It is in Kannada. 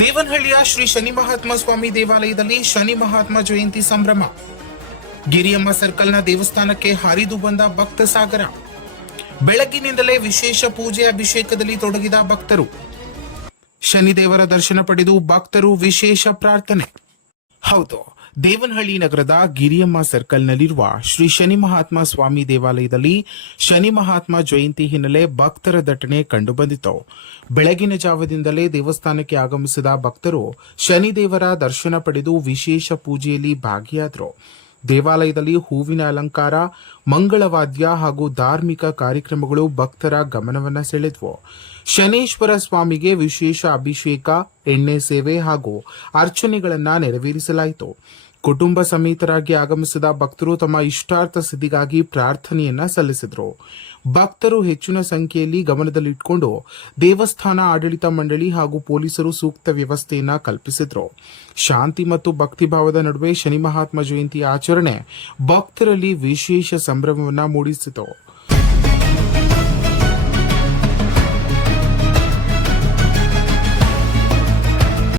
ದೇವನಹಳ್ಳಿಯ ಶ್ರೀ ಶನಿ ಮಹಾತ್ಮ ಸ್ವಾಮಿ ದೇವಾಲಯದಲ್ಲಿ ಶನಿ ಮಹಾತ್ಮ ಜಯಂತಿ ಸಂಭ್ರಮ. ಗಿರಿಯಮ್ಮ ಸರ್ಕಲ್ನ ದೇವಸ್ಥಾನಕ್ಕೆ ಹರಿದು ಬಂದ ಭಕ್ತ ಸಾಗರ. ಬೆಳಗ್ಗಿನಿಂದಲೇ ವಿಶೇಷ ಪೂಜೆ ಅಭಿಷೇಕದಲ್ಲಿ ತೊಡಗಿದ ಭಕ್ತರು. ಶನಿದೇವರ ದರ್ಶನ ಪಡೆದು ಭಕ್ತರು ವಿಶೇಷ ಪ್ರಾರ್ಥನೆ. ಹೌದು, ದೇವನಹಳ್ಳಿ ನಗರದ ಗಿರಿಯಮ್ಮ ಸರ್ಕಲ್ನಲ್ಲಿರುವ ಶ್ರೀ ಶನಿ ಮಹಾತ್ಮ ಸ್ವಾಮಿ ದೇವಾಲಯದಲ್ಲಿ ಶನಿ ಮಹಾತ್ಮ ಜಯಂತಿ ಹಿನ್ನೆಲೆ ಭಕ್ತರ ದಟ್ಟಣೆ ಕಂಡುಬಂದಿತು. ಬೆಳಗಿನ ಜಾವದಿಂದಲೇ ದೇವಸ್ಥಾನಕ್ಕೆ ಆಗಮಿಸಿದ ಭಕ್ತರು ಶನಿದೇವರ ದರ್ಶನ ಪಡೆದು ವಿಶೇಷ ಪೂಜೆಯಲ್ಲಿ ಭಾಗಿಯಾದರು. ದೇವಾಲಯದಲ್ಲಿ ಹೂವಿನ ಅಲಂಕಾರ, ಮಂಗಳವಾದ್ಯ ಹಾಗೂ ಧಾರ್ಮಿಕ ಕಾರ್ಯಕ್ರಮಗಳು ಭಕ್ತರ ಗಮನವನ್ನ ಸೆಳೆದವು. ಶನೇಶ್ವರ ಸ್ವಾಮಿಗೆ ವಿಶೇಷ ಅಭಿಷೇಕ, ಎಣ್ಣೆ ಸೇವೆ ಹಾಗೂ ಅರ್ಚನೆಗಳನ್ನ ನೆರವೇರಿಸಲಾಯಿತು. ಕುಟುಂಬ ಸಮೇತರಾಗಿ ಆಗಮಿಸಿದ ಭಕ್ತರು ತಮ್ಮ ಇಷ್ಟಾರ್ಥ ಸಿದ್ಧಿಗಾಗಿ ಪ್ರಾರ್ಥನೆಯನ್ನ ಸಲ್ಲಿಸಿದರು. ಭಕ್ತರು ಹೆಚ್ಚಿನ ಸಂಖ್ಯೆಯಲ್ಲಿ ಗಮನದಲ್ಲಿಟ್ಟುಕೊಂಡು ದೇವಸ್ಥಾನ ಆಡಳಿತ ಮಂಡಳಿ ಹಾಗೂ ಪೊಲೀಸರು ಸೂಕ್ತ ವ್ಯವಸ್ಥೆಯನ್ನ ಕಲ್ಪಿಸಿದ್ರು. ಶಾಂತಿ ಮತ್ತು ಭಕ್ತಿಭಾವದ ನಡುವೆ ಶನಿ ಮಹಾತ್ಮ ಜಯಂತಿ ಆಚರಣೆ ಭಕ್ತರಲ್ಲಿ ವಿಶೇಷ ಸಂಭ್ರಮವನ್ನ ಮೂಡಿಸಿತು.